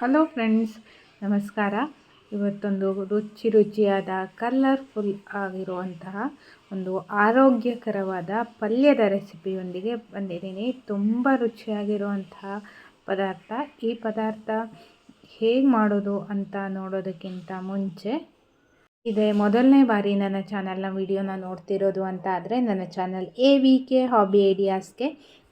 Hello friends ನಮಸ್ಕಾರ. ಇವತ್ತೊಂದು ರುಚಿ ರುಚಿಯಾದ ಕಲರ್ಫುಲ್ ಆಗಿರುವಂತಹ ಒಂದು ಆರೋಗ್ಯಕರವಾದ ಪಲ್ಯದ ರೆಸಿಪಿಯೊಂದಿಗೆ ಬಂದಿದ್ದೀನಿ. ತುಂಬ ರುಚಿಯಾಗಿರುವಂತಹ ಪದಾರ್ಥ. ಈ ಪದಾರ್ಥ ಹೇಗೆ ಮಾಡೋದು ಅಂತ ನೋಡೋದಕ್ಕಿಂತ ಮುಂಚೆ, ಇದೆ ಮೊದಲನೇ ಬಾರಿ ನನ್ನ ಚಾನಲ್ನ ವಿಡಿಯೋನ ನೋಡ್ತಿರೋದು ಅಂತ ಆದರೆ, ನನ್ನ channel A V K hobby ಐಡಿಯಾಸ್ಗೆ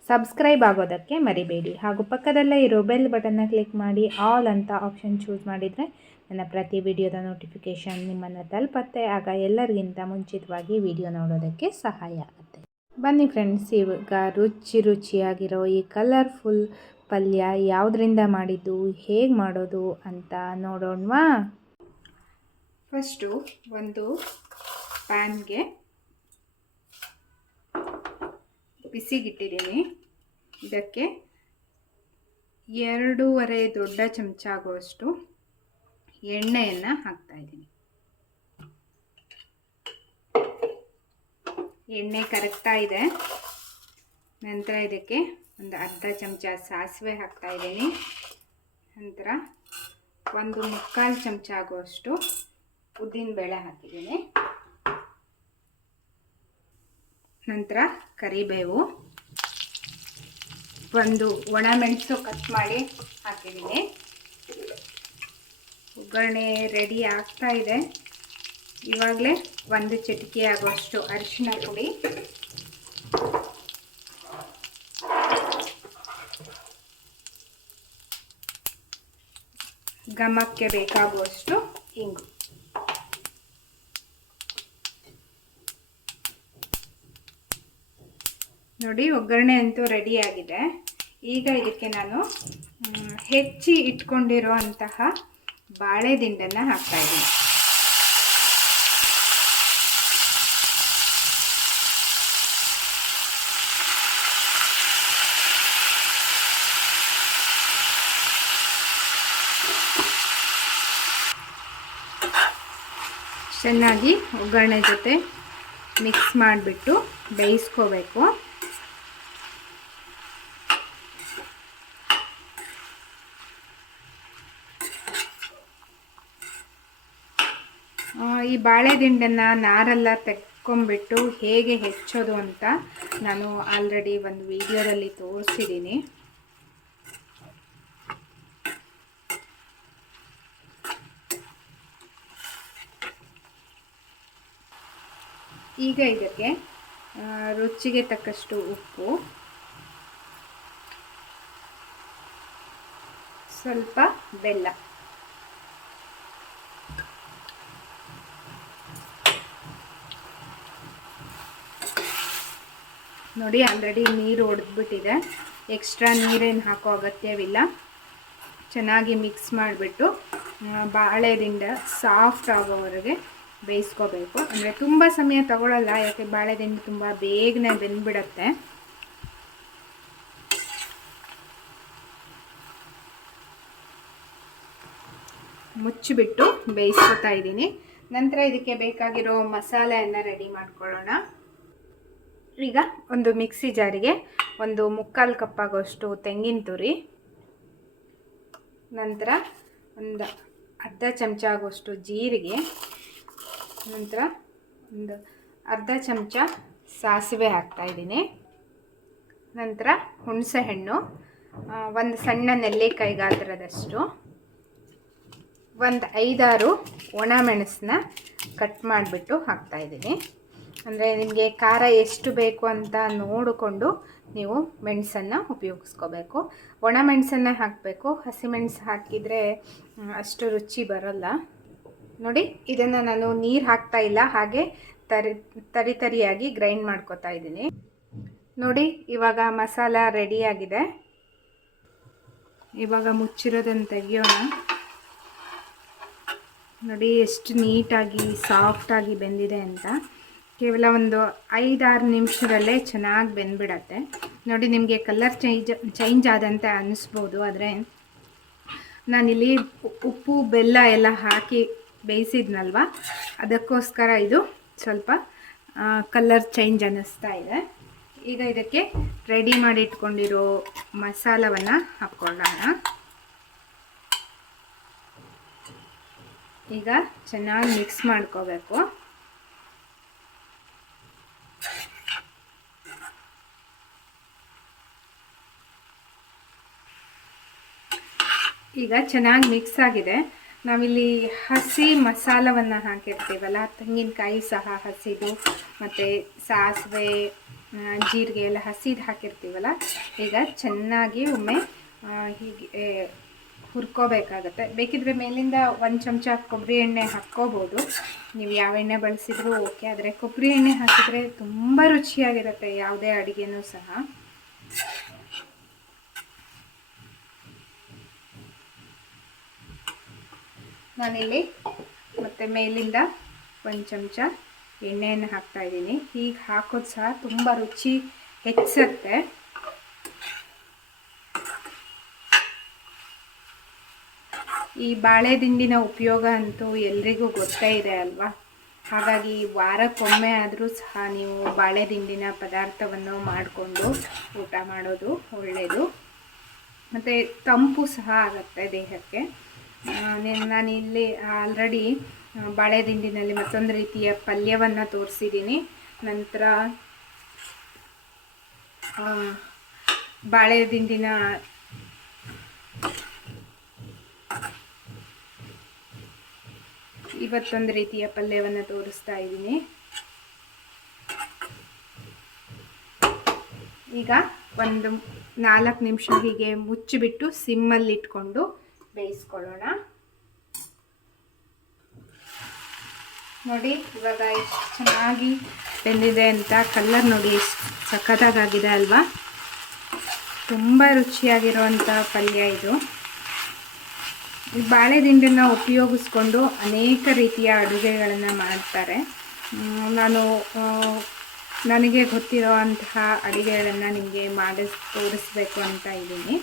subscribe ಆಗೋದಕ್ಕೆ ಮರಿಬೇಡಿ. ಹಾಗೂ ಪಕ್ಕದಲ್ಲೇ ಇರೋ ಬೆಲ್ ಬಟನ್ನ ಕ್ಲಿಕ್ ಮಾಡಿ ಆಲ್ ಅಂತ ಆಪ್ಷನ್ ಚೂಸ್ ಮಾಡಿದರೆ ನನ್ನ ಪ್ರತಿ ವಿಡಿಯೋದ ನೋಟಿಫಿಕೇಷನ್ ನಿಮ್ಮನ್ನು ತಲುಪತ್ತೆ. ಆಗ ಎಲ್ಲರಿಗಿಂತ ಮುಂಚಿತವಾಗಿ ವಿಡಿಯೋ ನೋಡೋದಕ್ಕೆ ಸಹಾಯ ಆಗುತ್ತೆ. ಬನ್ನಿ ಫ್ರೆಂಡ್ಸ್ ಇವಾಗ ರುಚಿ ರುಚಿಯಾಗಿರೋ ಈ ಕಲರ್ಫುಲ್ ಪಲ್ಯ ಯಾವುದರಿಂದ ಮಾಡಿದ್ದು, ಹೇಗೆ ಮಾಡೋದು ಅಂತ ನೋಡೋಣವಾ? ಫಸ್ಟು ಒಂದು ಪ್ಯಾನ್ಗೆ ಬಿಸಿಗಿಟ್ಟಿದ್ದೀನಿ. ಇದಕ್ಕೆ ಎರಡೂವರೆ ದೊಡ್ಡ ಚಮಚ ಆಗುವಷ್ಟು ಎಣ್ಣೆಯನ್ನು ಹಾಕ್ತಾಯಿದ್ದೀನಿ ಎಣ್ಣೆ ಕರಗ್ತಾ ಇದೆ. ನಂತರ ಇದಕ್ಕೆ ಒಂದು ಅರ್ಧ ಚಮಚ ಸಾಸಿವೆ ಹಾಕ್ತಾಯಿದ್ದೀನಿ ನಂತರ ಒಂದು ಮುಕ್ಕಾಲು ಚಮಚ ಆಗುವಷ್ಟು ಉದ್ದಿನ ಬೇಳೆ ಹಾಕಿದ್ದೀನಿ. ನಂತರ ಕರಿಬೇವು. ಒಂದು ಒಣಮೆಣಸು ಕಟ್ ಮಾಡಿ ಹಾಕಿದ್ದೀನಿ. ಒಗ್ಗರಣೆ ರೆಡಿ ಆಗ್ತಾ ಇದೆ. ಇವಾಗಲೇ ಒಂದು ಚಿಟಿಕೆ ಆಗುವಷ್ಟು ಅರಿಶಿನ ಪುಡಿ. ಘಮಕ್ಕೆ ಬೇಕಾಗುವಷ್ಟು ಇಂಗು. ನೋಡಿ, ಒಗ್ಗರಣೆ ಅಂತೂ ರೆಡಿಯಾಗಿದೆ ಈಗ ಇದಕ್ಕೆ ನಾನು ಹೆಚ್ಚಿ ಇಟ್ಕೊಂಡಿರೋ ಅಂತಹ ಬಾಳೆ ದಿಂಡನ್ನು ಹಾಕ್ತಾಯಿದ್ದೀನಿ ಚೆನ್ನಾಗಿ ಒಗ್ಗರಣೆ ಜೊತೆ ಮಿಕ್ಸ್ ಮಾಡಿಬಿಟ್ಟು ಬೇಯಿಸ್ಕೋಬೇಕು. ಈ ಬಾಳೆ ದಿಂಡನ್ನು ನಾರೆಲ್ಲ ತೆಕ್ಕೊಂಬಿಟ್ಟು ಹೇಗೆ ಹೆಚ್ಚೋದು ಅಂತ ನಾನು ಆಲ್ರೆಡಿ ಒಂದು ವಿಡಿಯೋದಲ್ಲಿ ತೋರಿಸಿದ್ದೀನಿ. ಈಗ ಇದಕ್ಕೆ ರುಚಿಗೆ ತಕ್ಕಷ್ಟು ಉಪ್ಪು. ಸ್ವಲ್ಪ ಬೆಲ್ಲ. ನೋಡಿ ಆಲ್ರೆಡಿ ನೀರು ಒಡೆದ್ಬಿಟ್ಟಿದೆ. ಎಕ್ಸ್ಟ್ರಾ ನೀರೇನು ಹಾಕೋ ಅಗತ್ಯವಿಲ್ಲ. ಚೆನ್ನಾಗಿ ಮಿಕ್ಸ್ ಮಾಡಿಬಿಟ್ಟು ಬಾಳೆದಿಂದ ಸಾಫ್ಟ್ ಆಗೋವರೆಗೆ ಬೇಯಿಸ್ಕೋಬೇಕು. ಅಂದರೆ ತುಂಬ ಸಮಯ ತಗೊಳ್ಳಲ್ಲ ಯಾಕೆ ಬಾಳೆದಿಂದ ತುಂಬ ಬೇಗನೆ ಬೆಂದ್ಬಿಡತ್ತೆ. ಮುಚ್ಚಿಬಿಟ್ಟು ಬೇಯಿಸ್ಕೊತಾ ಇದ್ದೀನಿ. ನಂತರ ಇದಕ್ಕೆ ಬೇಕಾಗಿರೋ ಮಸಾಲೆಯನ್ನು ರೆಡಿ ಮಾಡ್ಕೊಳ್ಳೋಣ. ಈಗ ಒಂದು ಮಿಕ್ಸಿ ಜಾರಿಗೆ ಒಂದು ಮುಕ್ಕಾಲು ಕಪ್ಪಾಗೋಷ್ಟು ತೆಂಗಿನ ತುರಿ, ನಂತರ ಒಂದು ಅರ್ಧ ಚಮಚ ಆಗೋಷ್ಟು ಜೀರಿಗೆ, ನಂತರ ಒಂದು ಅರ್ಧ ಚಮಚ ಸಾಸಿವೆ ಹಾಕ್ತಾಯಿದ್ದೀನಿ ನಂತರ ಹುಣಸೆಹಣ್ಣು ಒಂದು ಸಣ್ಣ ನೆಲ್ಲಿಕಾಯಿ ಗಾತ್ರದಷ್ಟು, ಒಂದು ಐದಾರು ಒಣಮೆಣಸನ್ನ ಕಟ್ ಮಾಡಿಬಿಟ್ಟು ಹಾಕ್ತಾಯಿದ್ದೀನಿ ಅಂದರೆ ನಿಮಗೆ ಖಾರ ಎಷ್ಟು ಬೇಕು ಅಂತ ನೋಡಿಕೊಂಡು ನೀವು ಮೆಣಸನ್ನು ಉಪಯೋಗಿಸ್ಕೋಬೇಕು. ಒಣ ಮೆಣಸನ್ನೇ ಹಾಕಬೇಕು. ಹಸಿಮೆಣಸು ಹಾಕಿದರೆ ಅಷ್ಟು ರುಚಿ ಬರೋಲ್ಲ. ನೋಡಿ, ಇದನ್ನು ನಾನು ನೀರು ಹಾಕ್ತಾ ಇಲ್ಲ, ಹಾಗೆ ತರಿ ತರಿ ತರಿಯಾಗಿ ಗ್ರೈಂಡ್ ಮಾಡ್ಕೋತಾ ಇದ್ದೀನಿ. ನೋಡಿ, ಇವಾಗ ಮಸಾಲ ರೆಡಿಯಾಗಿದೆ ಇವಾಗ ಮುಚ್ಚಿರೋದನ್ನು ತೆಗಿಯೋಣ. ನೋಡಿ, ಎಷ್ಟು ನೀಟಾಗಿ ಸಾಫ್ಟಾಗಿ ಬೆಂದಿದೆ ಅಂತ. ಕೇವಲ ಒಂದು ಐದಾರು ನಿಮಿಷದಲ್ಲೇ ಚೆನ್ನಾಗಿ ಬೆಂದ್ಬಿಡತ್ತೆ. ನೋಡಿ, ನಿಮಗೆ ಕಲರ್ ಚೇಂಜ್ ಚೇಂಜ್ ಆದಂತೆ ಅನ್ನಿಸ್ಬೋದು ಆದರೆ ನಾನಿಲ್ಲಿ ಉಪ್ಪು, ಬೆಲ್ಲ ಎಲ್ಲ ಹಾಕಿ ಬೇಯಿಸಿದ್ನಲ್ವ? ಅದಕ್ಕೋಸ್ಕರ ಇದು ಸ್ವಲ್ಪ ಕಲರ್ ಚೇಂಜ್ ಅನ್ನಿಸ್ತಾ ಇದೆ. ಈಗ ಇದಕ್ಕೆ ರೆಡಿ ಮಾಡಿ ಇಟ್ಕೊಂಡಿರೋ ಮಸಾಲವನ್ನು ಹಾಕ್ಕೊಳ್ಳೋಣ. ಈಗ ಚೆನ್ನಾಗಿ ಮಿಕ್ಸ್ ಮಾಡ್ಕೋಬೇಕು. ಈಗ ಚೆನ್ನಾಗಿ ಮಿಕ್ಸ್ ಆಗಿದೆ. ನಾವಿಲ್ಲಿ ಹಸಿ ಮಸಾಲವನ್ನು ಹಾಕಿರ್ತೀವಲ್ಲ, ತೆಂಗಿನಕಾಯಿ ಸಹ ಹಸಿದು, ಮತ್ತು ಸಾಸಿವೆ ಜೀರಿಗೆ ಎಲ್ಲ ಹಸಿದು ಹಾಕಿರ್ತೀವಲ್ಲ, ಈಗ ಚೆನ್ನಾಗಿ ಒಮ್ಮೆ ಹೀಗೆ ಹುರ್ಕೋಬೇಕಾಗತ್ತೆ. ಬೇಕಿದ್ರೆ ಮೇಲಿಂದ ಒಂದು ಚಮಚ ಕೊಬ್ಬರಿ ಎಣ್ಣೆ ಹಾಕ್ಕೋಬೋದು. ನೀವು ಯಾವ ಎಣ್ಣೆ ಬಳಸಿದ್ರೂ ಓಕೆ ಆದರೆ ಕೊಬ್ಬರಿ ಎಣ್ಣೆ ಹಾಕಿದರೆ ತುಂಬ ರುಚಿಯಾಗಿರುತ್ತೆ ಯಾವುದೇ ಅಡುಗೆನೂ ಸಹ. ನಾನಿಲ್ಲಿ ಮತ್ತು ಮೇಲಿಂದ ಒಂದು ಚಮಚ ಎಣ್ಣೆಯನ್ನು ಹಾಕ್ತಾ ಇದ್ದೀನಿ. ಹೀಗೆ ಹಾಕೋದು ಸಹ ತುಂಬ ರುಚಿ ಹೆಚ್ಚಿಸುತ್ತೆ ಈ ಬಾಳೆ ದಿಂಡಿನ ಉಪಯೋಗ ಅಂತೂ ಎಲ್ರಿಗೂ ಗೊತ್ತೇ ಇದೆ ಅಲ್ವಾ? ಹಾಗಾಗಿ ವಾರಕ್ಕೊಮ್ಮೆ ಆದರೂ ಸಹ ನೀವು ಬಾಳೆ ದಿಂಡಿನ ಪದಾರ್ಥವನ್ನು ಮಾಡಿಕೊಂಡು ಊಟ ಮಾಡೋದು ಒಳ್ಳೆಯದು ಮತ್ತು ತಂಪು ಸಹ ಆಗುತ್ತೆ ದೇಹಕ್ಕೆ. ನಾನು ಇಲ್ಲಿ ಆಲ್ರೆಡಿ ಬಾಳೆ ದಿಂಡಿನಲ್ಲಿ ಮತ್ತೊಂದು ರೀತಿಯ ಪಲ್ಯವನ್ನು ತೋರಿಸಿದ್ದೀನಿ. ನಂತರ ಆ, ಬಾಳೆ ದಿಂಡಿನ ಇವತ್ತೊಂದು ರೀತಿಯ ಪಲ್ಯವನ್ನು ತೋರಿಸ್ತಾ ಇದ್ದೀನಿ. ಈಗ ಒಂದು ನಾಲ್ಕು ನಿಮಿಷ ಹೀಗೆ ಮುಚ್ಚಿಬಿಟ್ಟು ಸಿಮ್ಮಲ್ಲಿ ಇಟ್ಕೊಂಡು ಬೇಯಿಸ್ಕೊಳ್ಳೋಣ. ನೋಡಿ, ಇವಾಗ ಎಷ್ಟು ಚೆನ್ನಾಗಿ ಬೆಂದಿದೆ ಅಂತ ಕಲ್ಲರ್ ನೋಡಿ, ಎಷ್ಟು ಸಖತ್ತಾಗಿದೆ ಅಲ್ವಾ? ತುಂಬ ರುಚಿಯಾಗಿರುವಂಥ ಪಲ್ಯ ಇದು. ಈ ಬಾಳೆ ದಿಂಡನ್ನು ಉಪಯೋಗಿಸ್ಕೊಂಡು ಅನೇಕ ರೀತಿಯ ಅಡುಗೆಗಳನ್ನು ಮಾಡ್ತಾರೆ. ನಾನು ನನಗೆ ನನಗೆ ಗೊತ್ತಿರೋವಂತಹ ಅಡುಗೆಗಳನ್ನು ನಿಮಗೆ ಮಾಡಿಸ್, ತೋರಿಸ್ಬೇಕು ಅಂತ ಇದ್ದೀನಿ.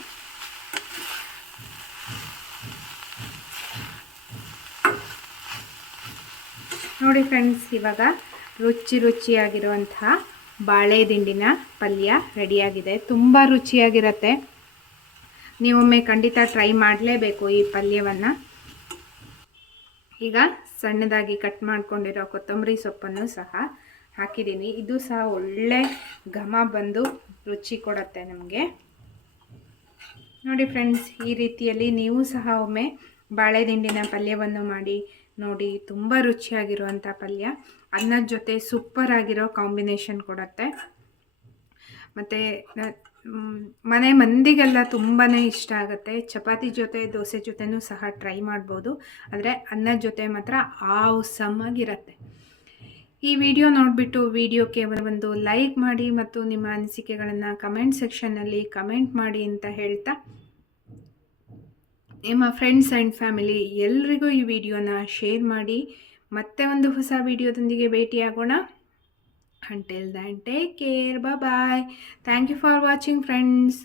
ನೋಡಿ ಫ್ರೆಂಡ್ಸ್ ಇವಾಗ ರುಚಿ ರುಚಿಯಾಗಿರುವಂತಹ ಬಾಳೆ ದಿಂಡಿನ ಪಲ್ಯ ರೆಡಿಯಾಗಿದೆ. ತುಂಬ ರುಚಿಯಾಗಿರುತ್ತೆ. ನೀವೊಮ್ಮೆ ಖಂಡಿತ ಟ್ರೈ ಮಾಡಲೇಬೇಕು ಈ ಪಲ್ಯವನ್ನು. ಈಗ ಸಣ್ಣದಾಗಿ ಕಟ್ ಮಾಡ್ಕೊಂಡಿರೋ ಕೊತ್ತಂಬರಿ ಸೊಪ್ಪನ್ನು ಸಹ ಹಾಕಿದ್ದೀನಿ. ಇದು ಸಹ ಒಳ್ಳೆ ಘಮ ಬಂದು ರುಚಿ ಕೊಡುತ್ತೆ ನಮಗೆ. ನೋಡಿ ಫ್ರೆಂಡ್ಸ್ ಈ ರೀತಿಯಲ್ಲಿ ನೀವು ಸಹ ಒಮ್ಮೆ ಬಾಳೆ ದಿಂಡಿನ ಪಲ್ಯವನ್ನು ಮಾಡಿ ನೋಡಿ, ತುಂಬ ರುಚಿಯಾಗಿರುವಂಥ ಪಲ್ಯ. ಅನ್ನದ ಜೊತೆ ಸೂಪರ್ ಆಗಿರೋ ಕಾಂಬಿನೇಷನ್ ಕೊಡುತ್ತೆ. ಮತ್ತು ಮನೆ ಮಂದಿಗೆಲ್ಲ ತುಂಬಾ ಇಷ್ಟ ಆಗುತ್ತೆ. ಚಪಾತಿ ಜೊತೆ, ದೋಸೆ ಜೊತೆನೂ ಸಹ ಟ್ರೈ ಮಾಡ್ಬೋದು. ಆದರೆ ಅನ್ನದ ಜೊತೆ ಮಾತ್ರ ಆಸಮ್ ಆಗಿರುತ್ತೆ. ಈ ವಿಡಿಯೋ ನೋಡಿಬಿಟ್ಟು ವಿಡಿಯೋಕ್ಕೆ ಒಂದು ಲೈಕ್ ಮಾಡಿ ಮತ್ತು ನಿಮ್ಮ ಅನಿಸಿಕೆಗಳನ್ನು ಕಮೆಂಟ್ ಸೆಕ್ಷನ್ನಲ್ಲಿ ಕಮೆಂಟ್ ಮಾಡಿ ಅಂತ ಹೇಳ್ತಾ ನಿಮ್ಮ ಫ್ರೆಂಡ್ಸ್ ಆ್ಯಂಡ್ ಫ್ಯಾಮಿಲಿ ಎಲ್ರಿಗೂ ಈ ವಿಡಿಯೋನ ಶೇರ್ ಮಾಡಿ ಮತ್ತೆ ಒಂದು ಹೊಸ ವಿಡಿಯೋದೊಂದಿಗೆ ಭೇಟಿಯಾಗೋಣ. Until then take care bye thank you for watching friends